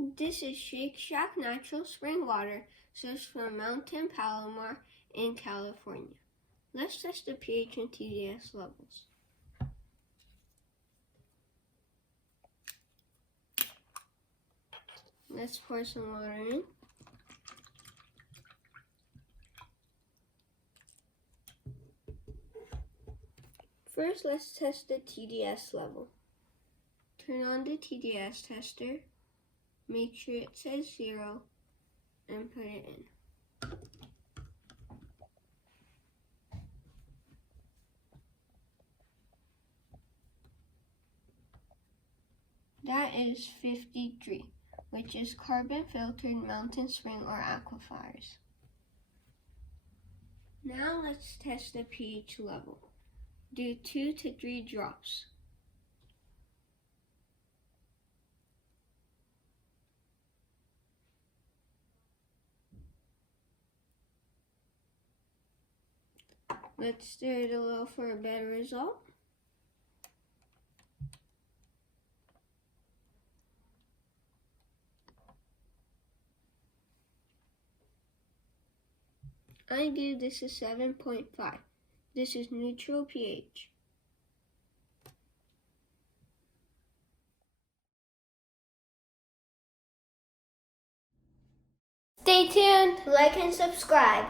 This is Shake Shack Natural Spring Water, sourced from Mountain Palomar in California. Let's test the pH and TDS levels. Let's pour some water in. First, let's test the TDS level. Turn on the TDS tester, make sure it says 0, and put it in. That is 53, which is carbon-filtered mountain spring or aquifers. Now let's test the pH level. Do 2 to 3 drops. Let's stir it a little for a better result. I give this a 7.5. This is neutral pH. Stay tuned, like and subscribe.